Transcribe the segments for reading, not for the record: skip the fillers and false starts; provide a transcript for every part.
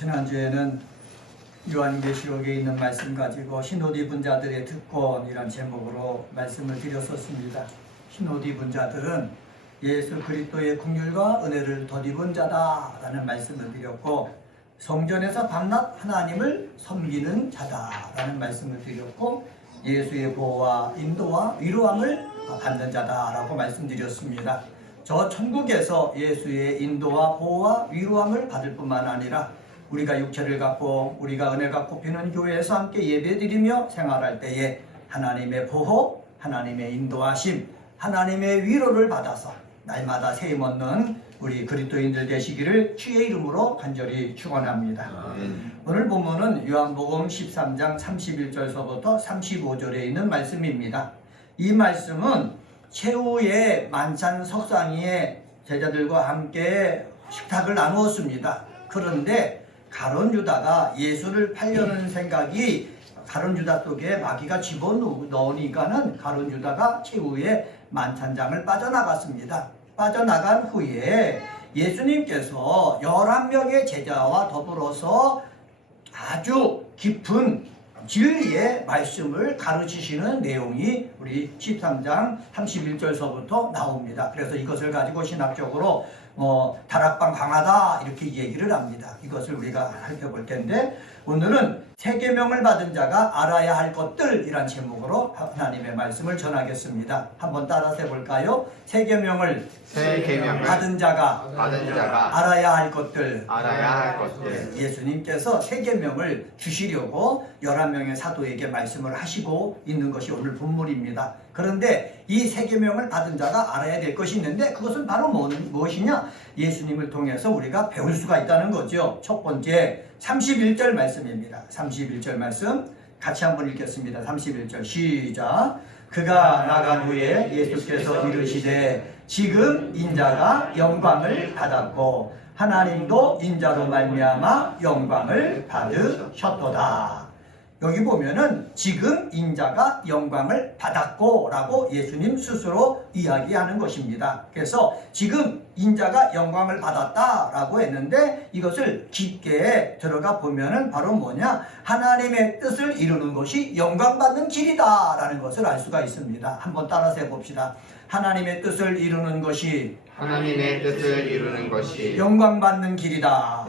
지난주에는 요한계시록에 있는 말씀 가지고 흰옷 입은 자들의 특권이란 제목으로 말씀을 드렸었습니다. 흰옷 입은 자들은 예수 그리스도의 긍휼과 은혜를 덧입은 자다라는 말씀을 드렸고, 성전에서 밤낮 하나님을 섬기는 자다라는 말씀을 드렸고, 예수의 보호와 인도와 위로함을 받는 자다라고 말씀드렸습니다. 저 천국에서 예수의 인도와 보호와 위로함을 받을 뿐만 아니라 우리가 육체를 갖고 우리가 은혜가 꼽히는 교회에서 함께 예배드리며 생활할 때에 하나님의 보호, 하나님의 인도하심, 하나님의 위로를 받아서 날마다 세임 얻는 우리 그리스도인들 되시기를 주의 이름으로 간절히 축원합니다. 오늘 본문은 요한복음 13장 31절서부터 35절에 있는 말씀입니다. 이 말씀은 최후의 만찬 석상위에 제자들과 함께 식탁을 나누었습니다. 그런데 가룟 유다가 예수를 팔려는 생각이 가룟 유다 속에 마귀가 집어넣으니까는 가룟 유다가 최후의 만찬장을 빠져나갔습니다. 빠져나간 후에 예수님께서 11명의 제자와 더불어서 아주 깊은 진리의 말씀을 가르치시는 내용이 우리 13장 31절서부터 나옵니다. 그래서 이것을 가지고 신학적으로 다락방 강하다 이렇게 얘기를 합니다. 이것을 우리가 살펴볼 텐데, 오늘은 세계명을 받은 자가 알아야 할 것들이란 제목으로 하나님의 말씀을 전하겠습니다. 한번 따라서 해볼까요? 세계명을 받은 자가 알아야 할 것들. 예수님께서 세계명을 주시려고 11명의 사도에게 말씀을 하시고 있는 것이 오늘 본문입니다. 그런데 이 세계명을 받은 자가 알아야 될 것이 있는데, 그것은 바로 무엇이냐? 예수님을 통해서 우리가 배울 수가 있다는 거죠. 첫 번째 31절 말씀입니다. 31절 말씀 같이 한번 읽겠습니다. 31절 시작. 그가 나간 후에 예수께서 이르시되 지금 인자가 영광을 받았고 하나님도 인자로 말미암아 영광을 받으셨도다. 여기 보면은 지금 인자가 영광을 받았고 라고 예수님 스스로 이야기하는 것입니다. 그래서 지금 인자가 영광을 받았다 라고 했는데, 이것을 깊게 들어가 보면은 바로 뭐냐? 하나님의 뜻을 이루는 것이 영광받는 길이다 라는 것을 알 수가 있습니다. 한번 따라서 해봅시다. 하나님의 뜻을 이루는 것이 영광받는 길이다.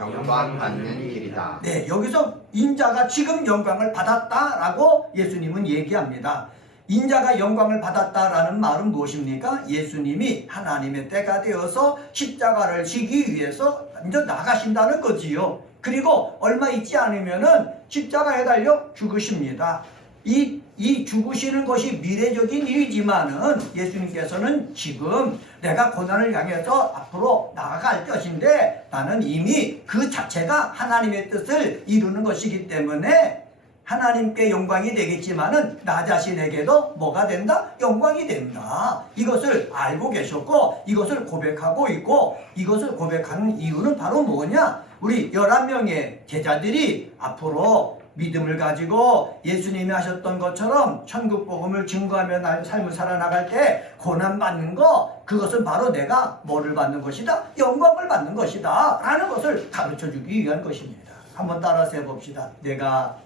네, 여기서 인자가 지금 영광을 받았다라고 예수님은 얘기합니다. 인자가 영광을 받았다라는 말은 무엇입니까? 예수님이 하나님의 때가 되어서 십자가를 지기 위해서 먼저 나가신다는 거지요. 그리고 얼마 있지 않으면은 십자가에 달려 죽으십니다. 이 죽으시는 것이 미래적인 일이지만은 예수님께서는 지금 내가 고난을 향해서 앞으로 나아갈 것인데, 나는 이미 그 자체가 하나님의 뜻을 이루는 것이기 때문에 하나님께 영광이 되겠지만은 나 자신에게도 뭐가 된다? 영광이 된다. 이것을 알고 계셨고 이것을 고백하고 있고, 이것을 고백하는 이유는 바로 뭐냐? 우리 11명의 제자들이 앞으로 믿음을 가지고 예수님이 하셨던 것처럼 천국 복음을 증거하며 삶을 살아나갈 때 고난받는 거, 그것은 바로 내가 뭐를 받는 것이다? 영광을 받는 것이다 라는 것을 가르쳐주기 위한 것입니다. 한번 따라서 해봅시다. 내가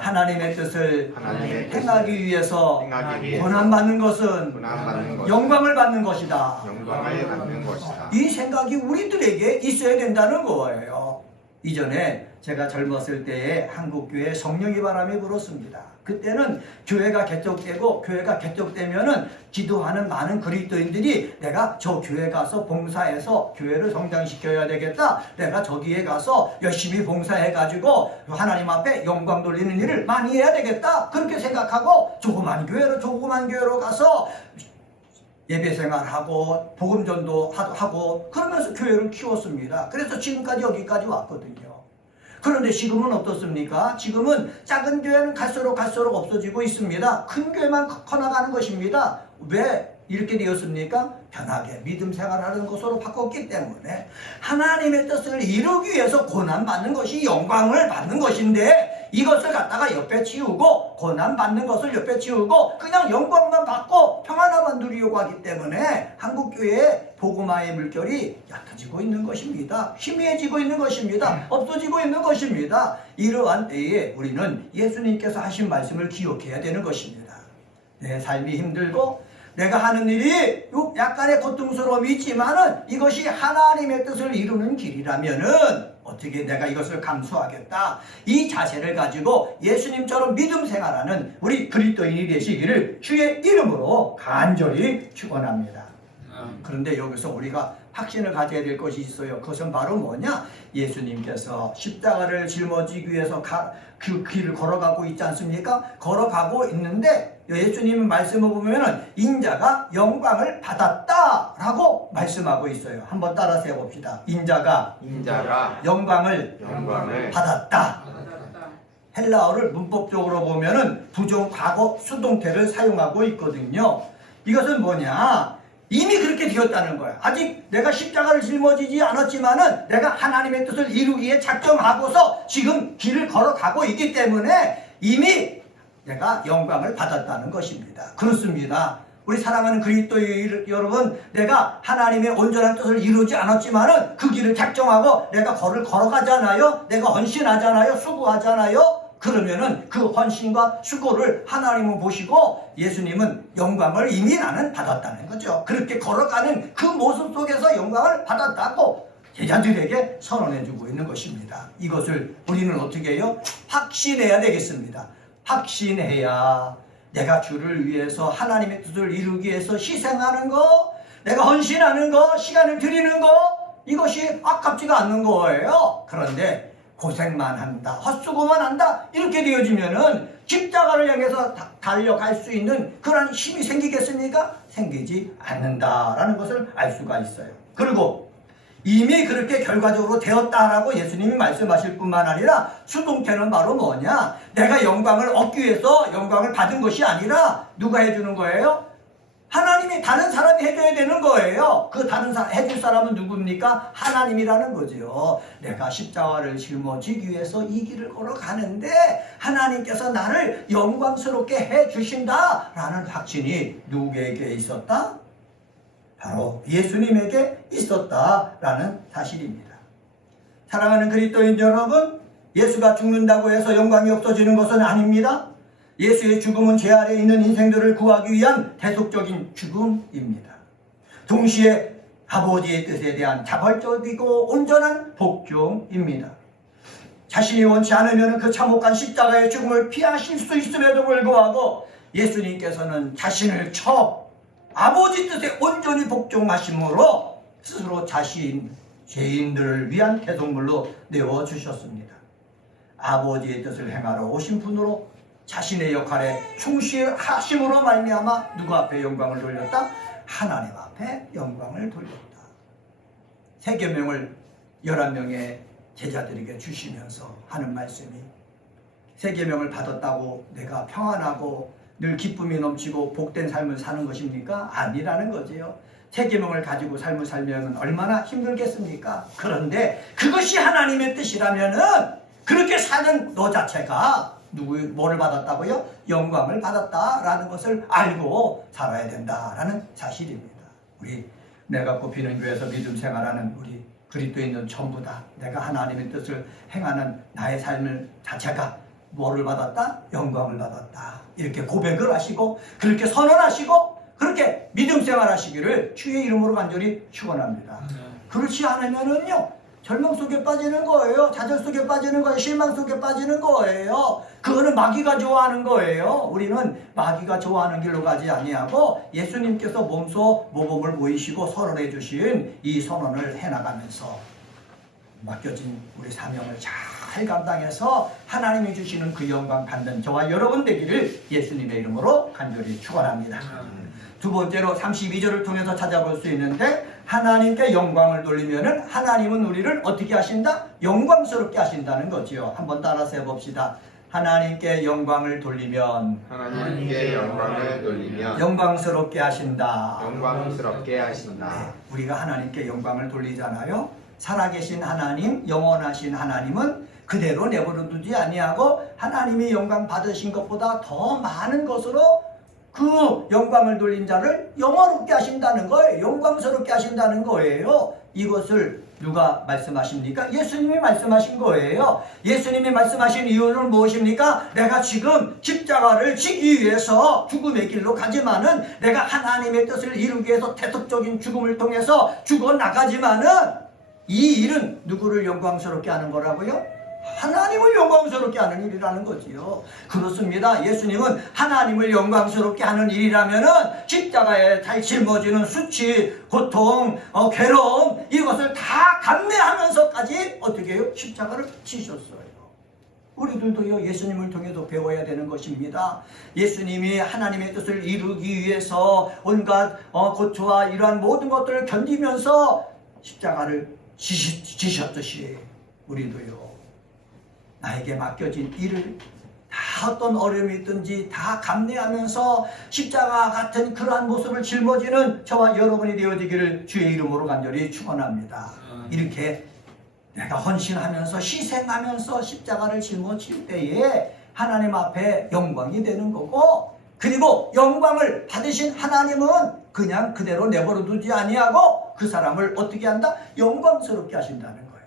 하나님의 뜻을 행하기 위해서 고난받는 것은 영광을 받는 것이다. 이 생각이 우리들에게 있어야 된다는 거예요. 이전에 제가 젊었을 때에 한국교회에 성령의 바람이 불었습니다. 그때는 교회가 개척되고, 교회가 개척되면은 기도하는 많은 그리스도인들이 내가 저 교회 가서 봉사해서 교회를 성장시켜야 되겠다. 내가 저기에 가서 열심히 봉사해가지고 하나님 앞에 영광 돌리는 일을 많이 해야 되겠다. 그렇게 생각하고 조그만 교회로 가서 예배 생활하고 복음전도 하고 그러면서 교회를 키웠습니다. 그래서 지금까지 여기까지 왔거든요. 그런데 지금은 어떻습니까? 지금은 작은 교회는 갈수록 없어지고 있습니다. 큰 교회만 커나가는 것입니다. 왜 이렇게 되었습니까? 편하게 믿음 생활하는 것으로 바꿨기 때문에. 하나님의 뜻을 이루기 위해서 고난받는 것이 영광을 받는 것인데, 이것을 갖다가 옆에 치우고 고난 받는 것을 옆에 치우고 그냥 영광만 받고 평안함만 누리려고 하기 때문에 한국교회의 복음화의 물결이 얕아지고 있는 것입니다. 희미해지고 있는 것입니다. 없어지고 있는 것입니다. 이러한 때에 우리는 예수님께서 하신 말씀을 기억해야 되는 것입니다. 내 삶이 힘들고 내가 하는 일이 약간의 고통스러움이 있지만은 이것이 하나님의 뜻을 이루는 길이라면은 어떻게 내가 이것을 감수하겠다. 이 자세를 가지고 예수님처럼 믿음 생활하는 우리 그리스도인이 되시기를 주의 이름으로 간절히 축원합니다. 그런데 여기서 우리가 확신을 가져야 될 것이 있어요. 그것은 바로 뭐냐? 예수님께서 십자가를 짊어지기 위해서 그 길을 걸어가고 있지 않습니까? 걸어가고 있는데 예수님 말씀을 보면은 인자가 영광을 받았다라고 말씀하고 있어요. 한번 따라서 해봅시다. 인자가 영광을 받았다. 헬라어를 문법적으로 보면은 부정 과거 수동태를 사용하고 있거든요. 이것은 뭐냐? 이미 그렇게 되었다는 거야. 아직 내가 십자가를 짊어지지 않았지만은 내가 하나님의 뜻을 이루기에 작정하고서 지금 길을 걸어가고 있기 때문에 이미 내가 영광을 받았다는 것입니다. 그렇습니다. 우리 사랑하는 그리스도 여러분, 내가 하나님의 온전한 뜻을 이루지 않았지만은 그 길을 작정하고 내가 걸어가잖아요. 내가 헌신하잖아요. 수고하잖아요. 그러면은 그 헌신과 수고를 하나님은 보시고 예수님은 영광을 이미 나는 받았다는 거죠. 그렇게 걸어가는 그 모습 속에서 영광을 받았다고 제자들에게 선언해주고 있는 것입니다. 이것을 우리는 어떻게 해요? 확신해야 되겠습니다. 확신해야 내가 주를 위해서 하나님의 뜻을 이루기 위해서 희생하는 거, 내가 헌신하는 거, 시간을 드리는 거, 이것이 아깝지가 않는 거예요. 그런데 고생만 한다, 헛수고만 한다, 이렇게 되어지면은 십자가를 향해서 달려갈 수 있는 그런 힘이 생기겠습니까? 생기지 않는다라는 것을 알 수가 있어요. 그리고 이미 그렇게 결과적으로 되었다라고 예수님이 말씀하실 뿐만 아니라 수동태는 바로 뭐냐? 내가 영광을 얻기 위해서 영광을 받은 것이 아니라 누가 해주는 거예요? 하나님이, 다른 사람이 해줘야 되는 거예요. 그 다른 사람, 해줄 사람은 누굽니까? 하나님이라는 거죠. 내가 십자가를 짊어지기 위해서 이 길을 걸어가는데 하나님께서 나를 영광스럽게 해주신다라는 확신이 누구에게 있었다? 바로 예수님에게 있었다라는 사실입니다. 사랑하는 그리스도인 여러분, 예수가 죽는다고 해서 영광이 없어지는 것은 아닙니다. 예수의 죽음은 죄 아래 있는 인생들을 구하기 위한 대속적인 죽음입니다. 동시에 아버지의 뜻에 대한 자발적이고 온전한 복종입니다. 자신이 원치 않으면 그 참혹한 십자가의 죽음을 피하실 수 있음에도 불구하고 예수님께서는 자신을 아버지 뜻에 온전히 복종하심으로 스스로 자신, 죄인들을 위한 대속물로 내어주셨습니다. 아버지의 뜻을 행하러 오신 분으로 자신의 역할에 충실하심으로 말미암아 누구 앞에 영광을 돌렸다? 하나님 앞에 영광을 돌렸다. 세 계명을 11명의 제자들에게 주시면서 하는 말씀이, 세 계명을 받았다고 내가 평안하고 늘 기쁨이 넘치고 복된 삶을 사는 것입니까? 아니라는 거지요. 세 계명을 가지고 삶을 살면 얼마나 힘들겠습니까? 그런데 그것이 하나님의 뜻이라면은 그렇게 사는 너 자체가 뭐를 받았다고요? 영광을 받았다라는 것을 알고 살아야 된다라는 사실입니다. 우리 내가 꼽히는 교회에서 믿음 생활하는 우리 그리스도인은 전부 다 내가 하나님의 뜻을 행하는 나의 삶을 자체가 뭐를 받았다? 영광을 받았다. 이렇게 고백을 하시고 그렇게 선언하시고 그렇게 믿음 생활하시기를 주의 이름으로 간절히 축원합니다. 그렇지 않으면은요, 절망 속에 빠지는 거예요. 좌절 속에 빠지는 거예요. 실망 속에 빠지는 거예요. 그거는 마귀가 좋아하는 거예요. 우리는 마귀가 좋아하는 길로 가지 아니하고 예수님께서 몸소 모범을 보이시고 선언해 주신 이 선언을 해나가면서 맡겨진 우리 사명을 잘 감당해서 하나님이 주시는 그 영광 받는 저와 여러분 되기를 예수님의 이름으로 간절히 축원합니다. 두 번째로 32절을 통해서 찾아볼 수 있는데, 하나님께 영광을 돌리면은 하나님은 우리를 어떻게 하신다? 영광스럽게 하신다는 거지요. 한번 따라서 해봅시다. 하나님께 영광을 돌리면 영광스럽게 하신다. 영광스럽게 하신다. 네, 우리가 하나님께 영광을 돌리잖아요. 살아계신 하나님, 영원하신 하나님은 그대로 내버려 두지 아니하고 하나님이 영광 받으신 것보다 더 많은 것으로 그 영광을 돌린 자를 영화롭게 하신다는 거예요. 영광스럽게 하신다는 거예요. 이것을 누가 말씀하십니까? 예수님이 말씀하신 거예요. 예수님이 말씀하신 이유는 무엇입니까? 내가 지금 십자가를 지기 위해서 죽음의 길로 가지만은, 내가 하나님의 뜻을 이루기 위해서 대속적인 죽음을 통해서 죽어나가지만은, 이 일은 누구를 영광스럽게 하는 거라고요? 하나님을 영광스럽게 하는 일이라는 거지요. 그렇습니다. 예수님은 하나님을 영광스럽게 하는 일이라면은 십자가에 잘 짊어지는 수치, 고통, 괴로움, 이것을 다 감내하면서까지 어떻게 해요? 십자가를 지셨어요. 우리들도요, 예수님을 통해서 배워야 되는 것입니다. 예수님이 하나님의 뜻을 이루기 위해서 온갖 고초와 이러한 모든 것들을 견디면서 십자가를 지셨듯이 우리도요, 나에게 맡겨진 일을 다 어떤 어려움이 있든지 다 감내하면서 십자가 같은 그러한 모습을 짊어지는 저와 여러분이 되어지기를 주의 이름으로 간절히 축원합니다. 이렇게 내가 헌신하면서 희생하면서 십자가를 짊어질 때에 하나님 앞에 영광이 되는 거고, 그리고 영광을 받으신 하나님은 그냥 그대로 내버려 두지 아니하고 그 사람을 어떻게 한다? 영광스럽게 하신다는 거예요.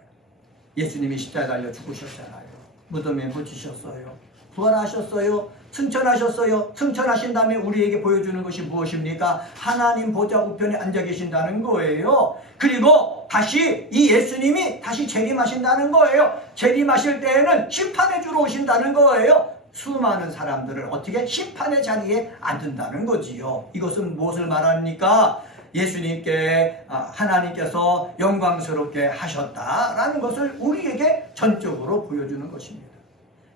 예수님이 십자가에 달려 죽으셨잖아요. 무덤에 묻히셨어요. 부활하셨어요. 승천하셨어요. 승천하신 다음에 우리에게 보여주는 것이 무엇입니까? 하나님 보좌 우편에 앉아 계신다는 거예요. 그리고 다시 이 예수님이 다시 재림하신다는 거예요. 재림하실 때에는 심판해 주러 오신다는 거예요. 수많은 사람들을 어떻게 심판의 자리에 앉는다는 거지요. 이것은 무엇을 말합니까? 예수님께 하나님께서 영광스럽게 하셨다라는 것을 우리에게 전적으로 보여주는 것입니다.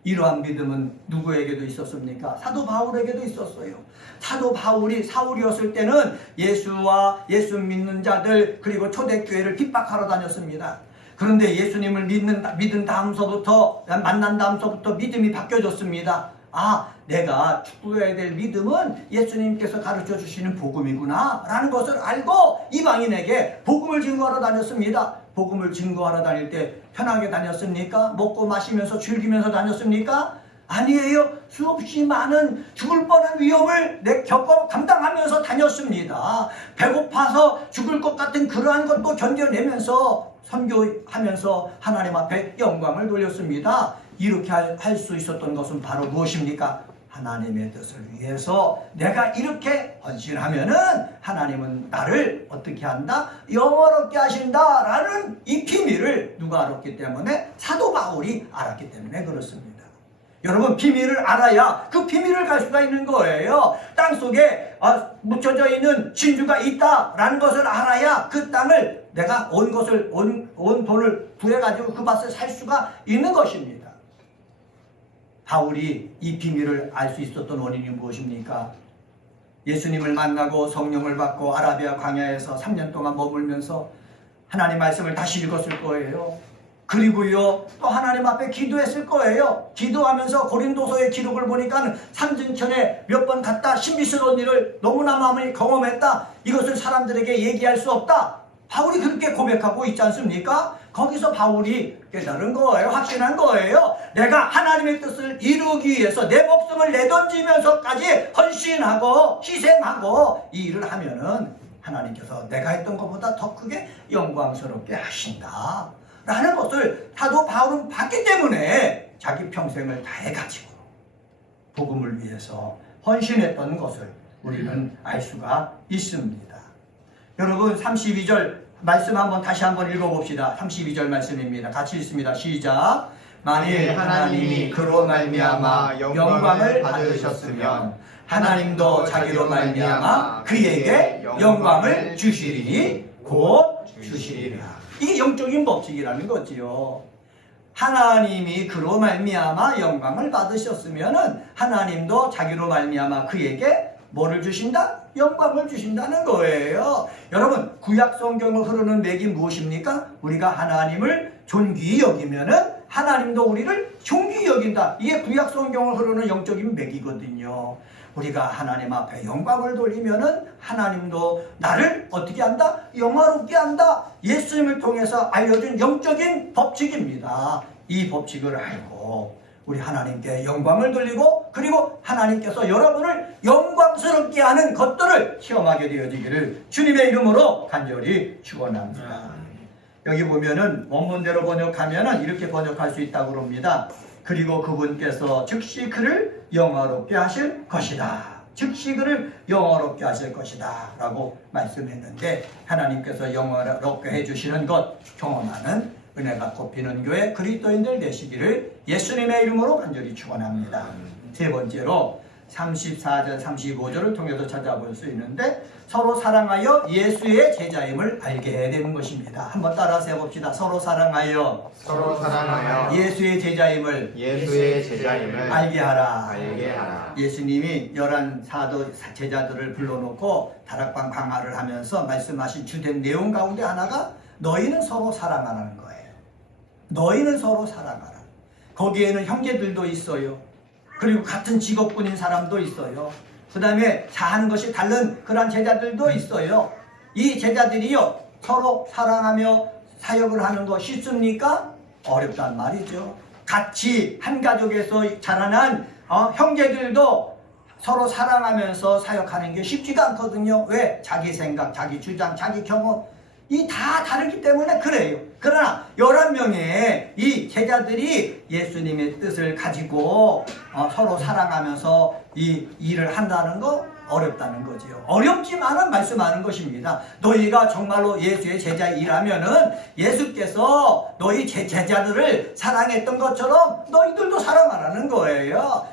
이러한 믿음은 누구에게도 있었습니까? 사도 바울에게도 있었어요. 사도 바울이 사울이었을 때는 예수와 예수 믿는 자들, 그리고 초대교회를 핍박하러 다녔습니다. 그런데 예수님을 믿은 다음서부터, 만난 다음서부터 믿음이 바뀌어졌습니다. 내가 축구해야 될 믿음은 예수님께서 가르쳐 주시는 복음이구나 라는 것을 알고 이방인에게 복음을 증거하러 다녔습니다. 복음을 증거하러 다닐 때 편하게 다녔습니까? 먹고 마시면서 즐기면서 다녔습니까? 아니에요. 수없이 많은 죽을 뻔한 위험을 겪어 감당하면서 다녔습니다. 배고파서 죽을 것 같은 그러한 것도 견뎌내면서 선교하면서 하나님 앞에 영광을 돌렸습니다. 이렇게 할 수 있었던 것은 바로 무엇입니까? 하나님의 뜻을 위해서 내가 이렇게 헌신하면은 하나님은 나를 어떻게 한다? 영원롭게 하신다라는 이 비밀을 누가 알았기 때문에? 사도 바울이 알았기 때문에 그렇습니다. 여러분, 비밀을 알아야 그 비밀을 갈 수가 있는 거예요. 땅속에 묻혀져 있는 진주가 있다라는 것을 알아야 그 땅을 내가 온 돈을 구해가지고 그 밭을 살 수가 있는 것입니다. 바울이 이 비밀을 알 수 있었던 원인이 무엇입니까? 예수님을 만나고 성령을 받고 아라비아 광야에서 3년 동안 머물면서 하나님 말씀을 다시 읽었을 거예요. 그리고요, 또 하나님 앞에 기도했을 거예요. 기도하면서 고린도서의 기록을 보니까 산증천에 몇 번 갔다, 신비스러운 일을 너무나 많이 경험했다. 이것을 사람들에게 얘기할 수 없다. 바울이 그렇게 고백하고 있지 않습니까? 거기서 바울이 깨달은 거예요. 확신한 거예요. 내가 하나님의 뜻을 이루기 위해서 내 목숨을 내던지면서까지 헌신하고 희생하고 이 일을 하면은 하나님께서 내가 했던 것보다 더 크게 영광스럽게 하신다 라는 것을 사도 바울은 봤기 때문에 자기 평생을 다해가지고 복음을 위해서 헌신했던 것을 우리는 알 수가 있습니다. 여러분, 32절 말씀 다시 한번 읽어봅시다. 32절 말씀입니다. 같이 읽습니다. 시작. 만일 하나님이 그로 말미암아 영광을 받으셨으면 하나님도 자기로 말미암아 그에게 영광을 주시리니 곧 주시리라. 이게 영적인 법칙이라는 거지요. 하나님이 그로 말미암아 영광을 받으셨으면 하나님도 자기로 말미암아 그에게 뭐를 주신다? 영광을 주신다는 거예요. 여러분, 구약 성경을 흐르는 맥이 무엇입니까? 우리가 하나님을 존귀히 여기면은 하나님도 우리를 존귀히 여긴다. 이게 구약 성경을 흐르는 영적인 맥이거든요. 우리가 하나님 앞에 영광을 돌리면은 하나님도 나를 어떻게 한다? 영화롭게 한다. 예수님을 통해서 알려준 영적인 법칙입니다. 이 법칙을 알고 우리 하나님께 영광을 돌리고 그리고 하나님께서 여러분을 영광스럽게 하는 것들을 체험하게 되어지기를 주님의 이름으로 간절히 축원합니다. 여기 보면은 원문대로 번역하면은 이렇게 번역할 수 있다고 합니다. 그리고 그분께서 즉시 그를 영화롭게 하실 것이다. 즉시 그를 영화롭게 하실 것이다 라고 말씀했는데, 하나님께서 영화롭게 해주시는 것 경험하는 은혜가 꼽히는 교회 그리스도인들 되시기를 예수님의 이름으로 간절히 축원합니다. 세 번째로 34절 35절을 통해서 찾아볼 수 있는데, 서로 사랑하여 예수의 제자임을 알게 되는 것입니다. 한번 따라서 해봅시다. 서로 사랑하여 예수의 제자임을 알게 하라. 예수님이 11 사도 제자들을 불러놓고 다락방 강화를 하면서 말씀하신 주된 내용 가운데 하나가 너희는 서로 사랑하라는 거예요. 너희는 서로 사랑하라. 거기에는 형제들도 있어요. 그리고 같은 직업군인 사람도 있어요. 그 다음에 자하는 것이 다른 그런 제자들도 있어요. 이 제자들이요, 서로 사랑하며 사역을 하는 거 쉽습니까? 어렵단 말이죠. 같이 한 가족에서 자라난 형제들도 서로 사랑하면서 사역하는 게 쉽지가 않거든요. 왜? 자기 생각, 자기 주장, 자기 경험 이 다 다르기 때문에 그래요. 그러나 11명의 이 제자들이 예수님의 뜻을 가지고 서로 사랑하면서 이 일을 한다는 거 어렵다는 거지요. 어렵지만은 말씀하는 것입니다. 너희가 정말로 예수의 제자이라면은 예수께서 너희 제자들을 사랑했던 것처럼 너희들도 사랑하라는 거예요.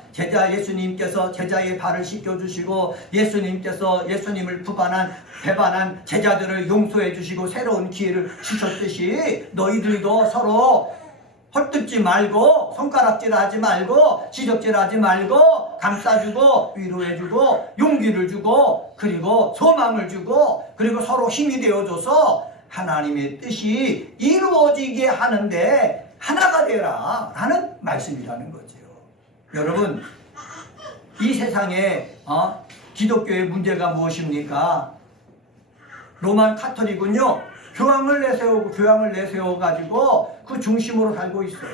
예수님께서 제자의 발을 씻겨주시고 예수님께서 예수님을 배반한 제자들을 용서해 주시고 새로운 기회를 주셨듯이 너희들도 서로 헐뜯지 말고 손가락질하지 말고 지적질하지 말고 감싸주고 위로해주고 용기를 주고 그리고 소망을 주고 그리고 서로 힘이 되어줘서 하나님의 뜻이 이루어지게 하는데 하나가 되라 하는 말씀이라는 거죠. 여러분, 이 세상에 기독교의 문제가 무엇입니까? 로만 카톨릭은요, 교황을 내세워가지고 그 중심으로 살고 있어요.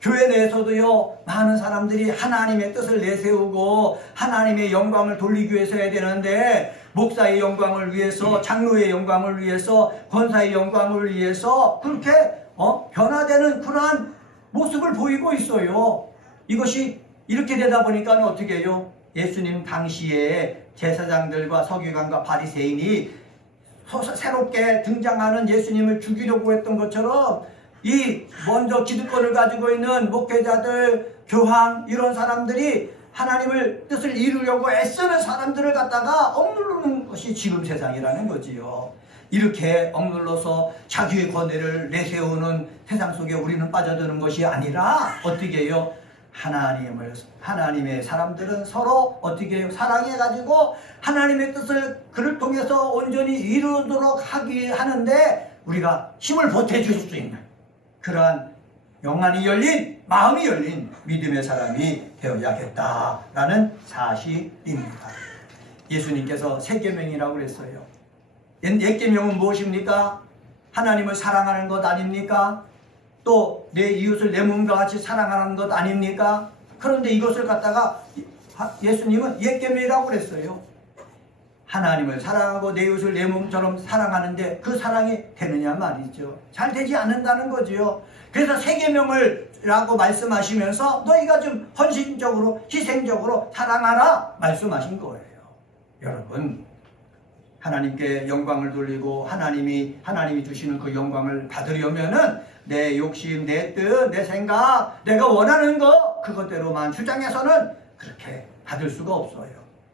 교회 내에서도요, 많은 사람들이 하나님의 뜻을 내세우고 하나님의 영광을 돌리기 위해서 해야 되는데, 목사의 영광을 위해서, 장로의 영광을 위해서, 권사의 영광을 위해서 그렇게 변화되는 그러한 모습을 보이고 있어요. 이것이 이렇게 되다 보니까 어떻게 해요? 예수님 당시에 제사장들과 서기관과 바리새인이 새롭게 등장하는 예수님을 죽이려고 했던 것처럼 이 먼저 기득권을 가지고 있는 목회자들, 교황 이런 사람들이 하나님을 뜻을 이루려고 애쓰는 사람들을 갖다가 억누르는 것이 지금 세상이라는 거지요. 이렇게 억눌러서 자기의 권위를 내세우는 세상 속에 우리는 빠져드는 것이 아니라 어떻게 해요? 하나님의 사람들은 서로 어떻게 해요? 사랑해가지고 하나님의 뜻을 그를 통해서 온전히 이루도록 하는데 우리가 힘을 보태줄 수 있는 그러한 영안이 열린, 마음이 열린 믿음의 사람이 되어야겠다라는 사실입니다. 예수님께서 세 계명이라고 그랬어요. 옛 계명은 무엇입니까? 하나님을 사랑하는 것 아닙니까? 또 내 이웃을 내 몸과 같이 사랑하는 것 아닙니까? 그런데 이것을 갖다가 예수님은 옛 계명이라고 그랬어요. 하나님을 사랑하고 내 이웃을 내 몸처럼 사랑하는데 그 사랑이 되느냐 말이죠. 잘 되지 않는다는 거지요. 그래서 세 계명을 라고 말씀하시면서 너희가 좀 헌신적으로 희생적으로 사랑하라 말씀하신 거예요. 여러분, 하나님께 영광을 돌리고 하나님이 주시는 그 영광을 받으려면은 내 욕심, 내 뜻, 내 생각, 내가 원하는 거 그것대로만 주장해서는 그렇게 받을 수가 없어요.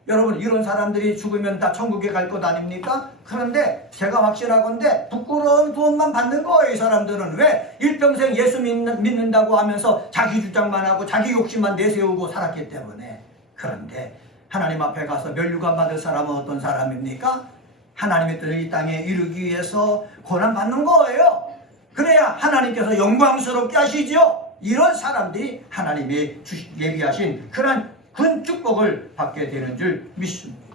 여러분, 이런 사람들이 죽으면 다 천국에 갈 것 아닙니까? 그런데 제가 확실하건대 부끄러운 구원만 받는 거예요. 이 사람들은. 왜? 일평생 예수 믿는다고 하면서 자기 주장만 하고 자기 욕심만 내세우고 살았기 때문에. 그런데 하나님 앞에 가서 면류관 받을 사람은 어떤 사람입니까? 하나님의 뜻을 이 땅에 이루기 위해서 고난받는 거예요. 그래야 하나님께서 영광스럽게 하시죠. 이런 사람들이 하나님이 예비하신 그런 큰 축복을 받게 되는 줄 믿습니다.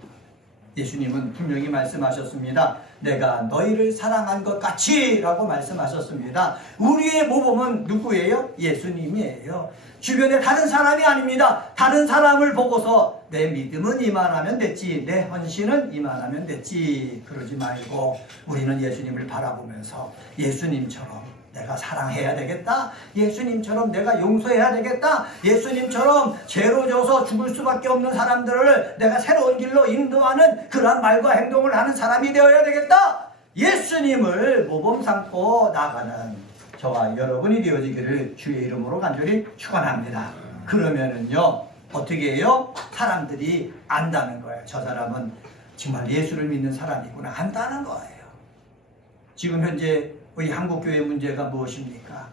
예수님은 분명히 말씀하셨습니다. 내가 너희를 사랑한 것 같이 라고 말씀하셨습니다. 우리의 모범은 누구예요? 예수님이에요. 주변에 다른 사람이 아닙니다. 다른 사람을 보고서 내 믿음은 이만하면 됐지, 내 헌신은 이만하면 됐지, 그러지 말고 우리는 예수님을 바라보면서 예수님처럼 내가 사랑해야 되겠다, 예수님처럼 내가 용서해야 되겠다, 예수님처럼 죄로 져서 죽을 수밖에 없는 사람들을 내가 새로운 길로 인도하는 그러한 말과 행동을 하는 사람이 되어야 되겠다, 예수님을 모범 삼고 나가는 저와 여러분이 되어지기를 주의 이름으로 간절히 축원합니다. 그러면은요 어떻게 해요? 사람들이 안다는 거예요. 저 사람은 정말 예수를 믿는 사람이구나 안다는 거예요. 지금 현재 우리 한국교회 문제가 무엇입니까?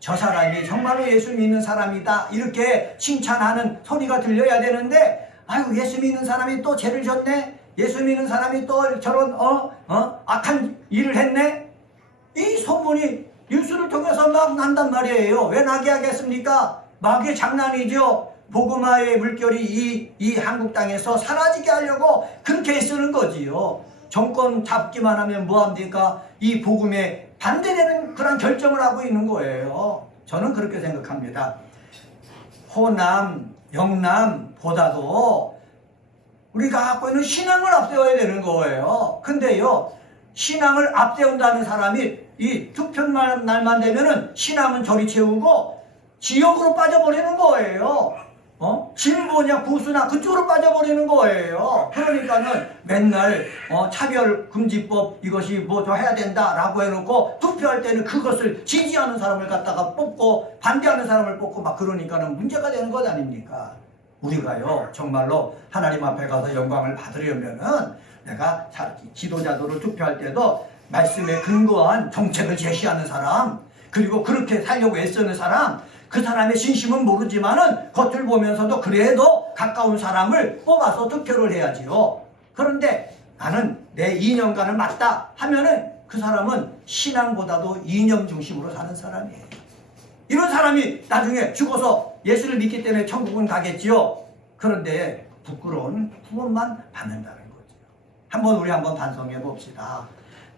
저 사람이 정말로 예수 믿는 사람이다 이렇게 칭찬하는 소리가 들려야 되는데, 아유 예수 믿는 사람이 또 죄를 졌네, 예수 믿는 사람이 또 저런 악한 일을 했네, 이 소문이 뉴스를 통해서 막 난단 말이에요. 왜 나게 하겠습니까? 마귀의 장난이죠. 복음화의 물결이 이 한국 땅에서 사라지게 하려고 그렇게 쓰는 거지요. 정권 잡기만 하면 뭐합니까? 이 복음에 반대되는 그런 결정을 하고 있는 거예요. 저는 그렇게 생각합니다. 호남, 영남보다도 우리가 갖고 있는 신앙을 앞세워야 되는 거예요. 근데요, 신앙을 앞세운다는 사람이 이 투표 날만 되면은 신앙은 저리 채우고 지역으로 빠져버리는 거예요. 진보냐 보수나 그쪽으로 빠져버리는 거예요. 그러니까는 맨날 차별금지법 이것이 뭐 더 해야 된다라고 해놓고 투표할 때는 그것을 지지하는 사람을 갖다가 뽑고 반대하는 사람을 뽑고 막 그러니까는 문제가 되는 것 아닙니까? 우리가요 정말로 하나님 앞에 가서 영광을 받으려면은 내가 지도자들을 투표할 때도 말씀에 근거한 정책을 제시하는 사람, 그리고 그렇게 살려고 애쓰는 사람, 그 사람의 진심은 모르지만은 겉을 보면서도 그래도 가까운 사람을 뽑아서 투표를 해야지요. 그런데 나는 내 이념과는 맞다 하면은 그 사람은 신앙보다도 이념 중심으로 사는 사람이에요. 이런 사람이 나중에 죽어서 예수를 믿기 때문에 천국은 가겠지요. 그런데 부끄러운 후원만 받는다는 거죠. 우리 한번 반성해 봅시다.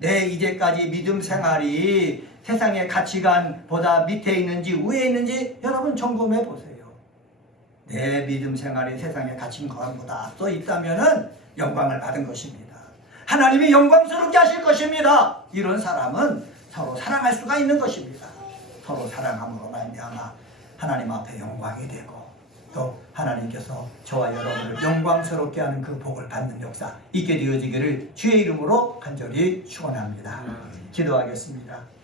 내 이제까지 믿음 생활이 세상의 가치관보다 밑에 있는지 위에 있는지 여러분 점검해 보세요. 내 믿음 생활이 세상의 가치관보다 앞서 있다면은 영광을 받은 것입니다. 하나님이 영광스럽게 하실 것입니다. 이런 사람은 서로 사랑할 수가 있는 것입니다. 서로 사랑함으로 말미암아 하나님 앞에 영광이 되고 또 하나님께서 저와 여러분을 영광스럽게 하는 그 복을 받는 역사 있게 되어지기를 주의 이름으로 간절히 축원합니다. 기도하겠습니다.